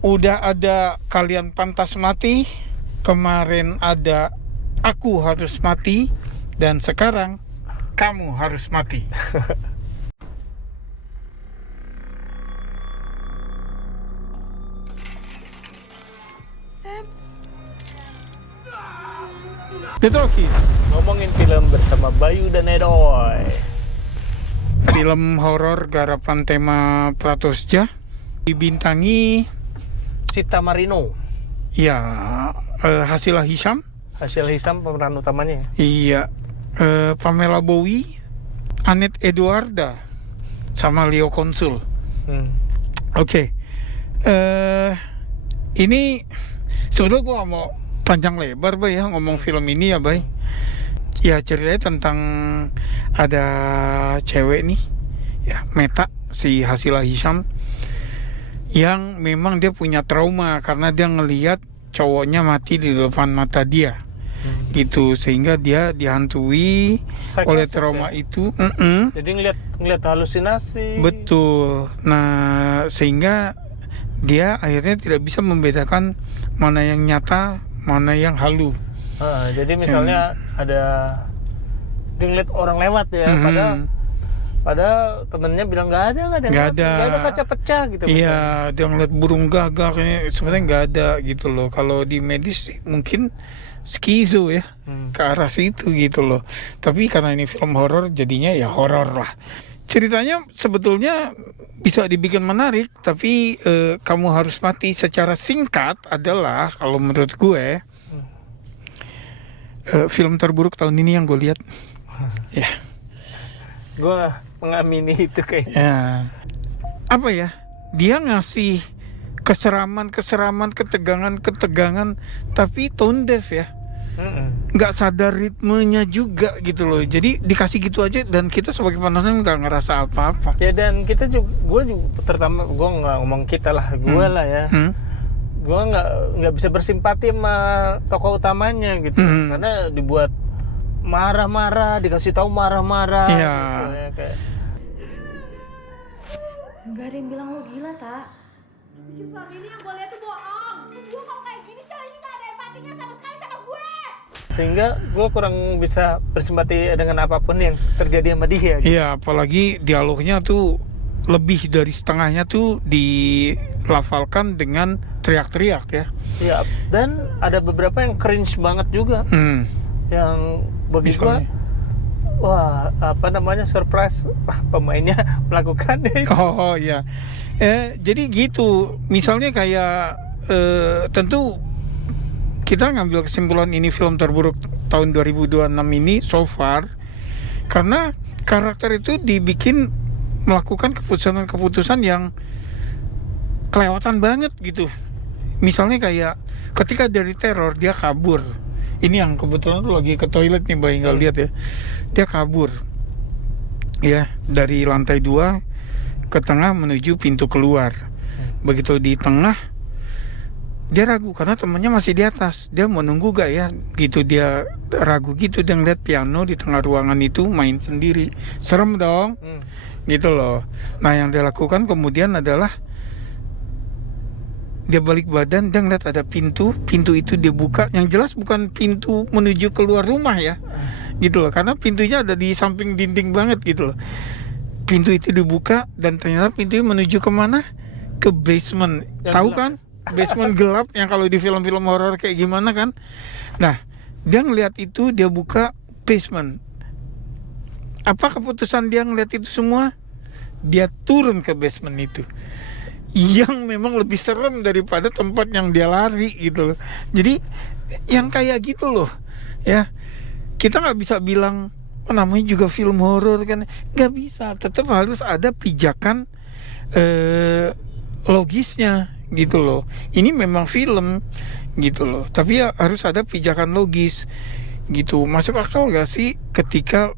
Udah ada Kalian Pantas Mati, kemarin ada Aku Harus Mati, dan sekarang Kamu Harus Mati. Sam, The Talkies, Ngomongin film bersama Bayu dan Edoy. film horor garapan tema Pratosja, dibintangi Sita Marino, ya Hasilah Hisham, Hasil Hisam pemeran utamanya. iya, Pamela Bowie, Annette Edwarda, sama Leo Konsul. Oke. Ini sebetulnya gue gak mau panjang lebar Bay ya ngomong film ini ya Bay. Ya ceritanya tentang ada cewek nih ya, Meta, si Hasilah Hisham, yang memang dia punya trauma karena dia ngelihat cowoknya mati di depan mata dia. Gitu, sehingga dia dihantui oleh Psikosis trauma ya? itu. Jadi ngeliat halusinasi. Betul. Nah, sehingga dia akhirnya tidak bisa membedakan mana yang nyata, mana yang halu. Jadi misalnya ada dia ngeliat orang lewat ya, padahal temennya bilang nggak ada kaca pecah gitu. Iya, dia ngeliat burung gagak, ini sebenarnya nggak ada gitu loh. Kalau di medis mungkin skizo ya, ke arah situ gitu loh. Tapi karena ini film horor, jadinya ya horor lah. Ceritanya sebetulnya bisa dibikin menarik, tapi Kamu Harus Mati secara singkat adalah, kalau menurut gue, film terburuk tahun ini yang gue lihat. Ya. Gue mengamini itu kayaknya. Ya. Apa ya? Dia ngasih keseraman, ketegangan, tapi tone deaf ya. Nggak sadar ritmenya juga gitu loh. Jadi dikasih gitu aja dan kita sebagai penonton nggak ngerasa apa-apa. Ya dan kita juga, gue juga terutama, gue nggak ngomong kita lah, gue lah ya. Gue nggak bisa bersimpati sama tokoh utamanya gitu, karena dibuat marah-marah, dikasih tahu marah-marah. Iya. Gitu, ya, kayak. nggak ada yang bilang lo gila, Tak. Pikir selama ini yang gue lihat tuh bohong. Gue kalau kayak gini caranya gak ada empatinya sama sekali sama gue. Sehingga gue kurang bisa bersimpati dengan apapun yang terjadi sama dia. Gitu. Iya, apalagi dialognya tuh lebih dari setengahnya tuh dilafalkan dengan teriak-teriak ya. Iya. Dan ada beberapa yang cringe banget juga, yang bagi gue, wah apa namanya, surprise pemainnya melakukan itu. Oh iya. Jadi gitu. Misalnya kayak tentu kita ngambil kesimpulan ini film terburuk tahun 2026 ini so far karena karakter itu dibikin melakukan keputusan-keputusan yang kelewatan banget gitu. Misalnya kayak ketika dari teror dia kabur. Ini yang kebetulan tuh lagi ke toilet nih Bay, nggak lihat ya. Dia kabur ya dari lantai 2 ke tengah menuju pintu keluar. Begitu di tengah dia ragu karena temannya masih di atas. Dia mau nunggu gak ya gitu, dia ragu gitu. Dia ngeliat piano di tengah ruangan itu main sendiri. Serem dong gitu loh. Nah yang dia lakukan kemudian adalah dia balik badan, dia ngeliat ada pintu itu dia buka, yang jelas bukan pintu menuju keluar rumah ya gitu loh, karena pintunya ada di samping dinding banget gitu loh. Pintu itu dibuka dan ternyata pintunya menuju kemana? Ke basement. Tahu kan? Basement gelap yang kalau di film-film horor kayak gimana kan. Nah dia ngeliat itu, dia buka basement. Apa keputusan dia ngeliat itu semua? Dia turun ke basement itu, yang memang lebih serem daripada tempat yang dia lari gitu loh. Jadi yang kayak gitu loh ya, kita nggak bisa bilang namanya juga film horor kan, nggak bisa. Tetap harus ada pijakan logisnya gitu loh. Ini memang film gitu loh, tapi ya harus ada pijakan logis gitu. Masuk akal gak sih ketika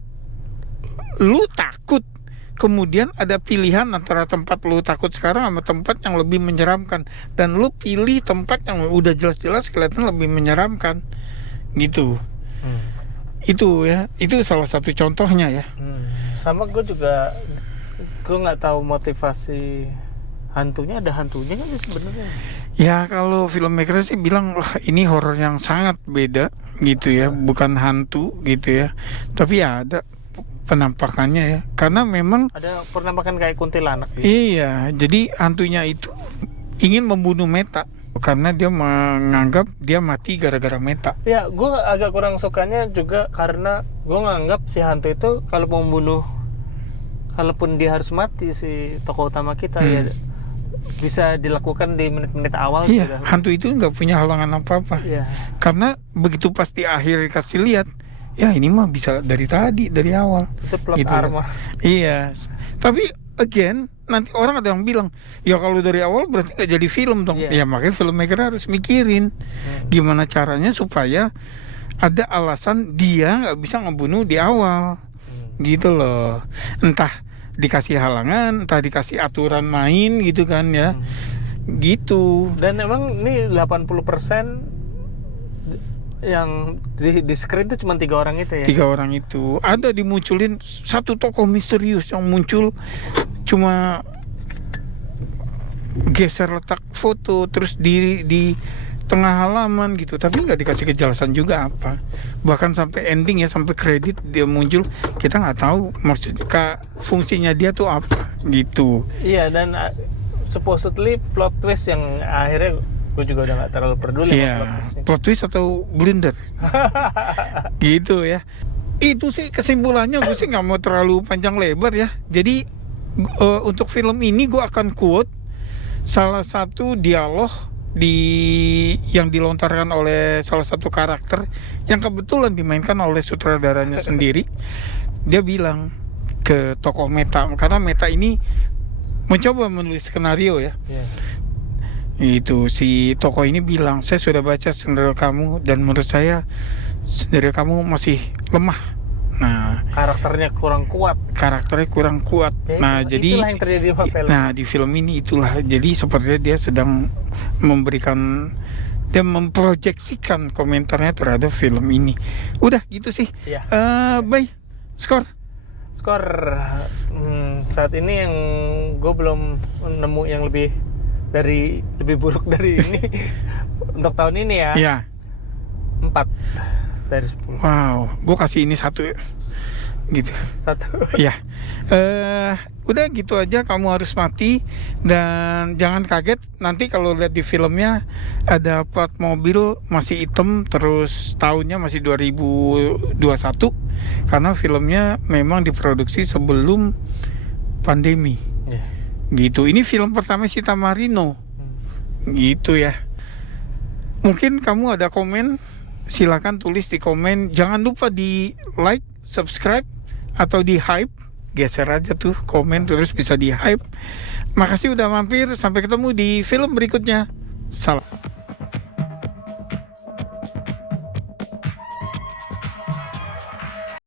lu takut kemudian ada pilihan antara tempat lu takut sekarang sama tempat yang lebih menyeramkan, dan lu pilih tempat yang udah jelas-jelas kelihatan lebih menyeramkan gitu. Itu ya, itu salah satu contohnya ya. Sama gue juga, gue nggak tahu motivasi hantunya ada hantunya kan sih sebenarnya. Ya kalau filmmaker sih bilang wah ini horor yang sangat beda gitu ya, bukan hantu gitu ya. Tapi ya ada penampakannya ya. Karena memang Ada penampakan kayak kuntilanak. iya, jadi hantunya itu ingin membunuh Meta karena dia menganggap dia mati gara-gara Meta. Ya, gue agak kurang sukanya juga karena gue nganggap si hantu itu kalau mau membunuh, kalaupun dia harus mati si tokoh utama kita ya bisa dilakukan di menit-menit awal. Iya, hantu itu nggak punya halangan apa-apa. Iya. Karena begitu pas di akhir kasih lihat, ya ini mah bisa dari tadi, dari awal. Itu plot Gitu. armor. Iya, tapi again nanti orang ada yang bilang ya kalau dari awal berarti nggak jadi film dong. Iya. Ya makanya filmmaker harus mikirin gimana caranya supaya ada alasan dia nggak bisa ngebunuh di awal, gitu loh. Entah dikasih halangan, entah dikasih aturan main gitu kan ya, gitu. Dan emang ini 80% yang di screen itu cuma 3 orang itu ya. 3 orang itu ada dimunculin satu tokoh misterius yang muncul cuma geser letak foto terus di tengah halaman gitu, tapi nggak dikasih kejelasan juga apa. Bahkan sampai ending ya, sampai kredit dia muncul, kita nggak tahu maksudnya fungsinya dia tuh apa gitu. Iya, dan supposedly plot twist yang akhirnya gue juga udah nggak terlalu peduli sama plot Iya, twistnya. plot twist atau blunder gitu ya. Itu sih kesimpulannya, gue sih nggak mau terlalu panjang lebar ya. Jadi untuk film ini gue akan quote salah satu dialog yang dilontarkan oleh salah satu karakter yang kebetulan dimainkan oleh sutradaranya sendiri. Dia bilang ke tokoh Meta, karena Meta ini mencoba menulis skenario ya. Iya. Itu si tokoh ini bilang, saya sudah baca skenario kamu dan menurut saya skenario kamu masih lemah. Nah, Karakternya kurang kuat. karakternya kurang kuat. Ya, Nah, itulah yang terjadi di film. nah di film ini itulah. Jadi sepertinya dia sedang memberikan, dia memproyeksikan komentarnya terhadap film ini. Udah gitu sih. Iya. Bye. Skor. Skor saat ini yang gue belum nemu yang lebih buruk dari ini untuk tahun ini ya. Ya. 4 dari 10. Wow, gue kasih ini 1 ya. Gitu. 1. Ya, udah gitu aja. Kamu harus mati dan jangan kaget nanti kalau lihat di filmnya ada plat mobil masih hitam terus tahunnya masih 2021 karena filmnya memang diproduksi sebelum pandemi. Yeah. Gitu. Ini film pertama Sita Marino. Gitu ya. Mungkin kamu ada komen, silakan tulis di komen. Jangan lupa di like, subscribe atau di hype. Geser aja tuh komen terus bisa di hype. Makasih udah mampir. Sampai ketemu di film berikutnya. Salam.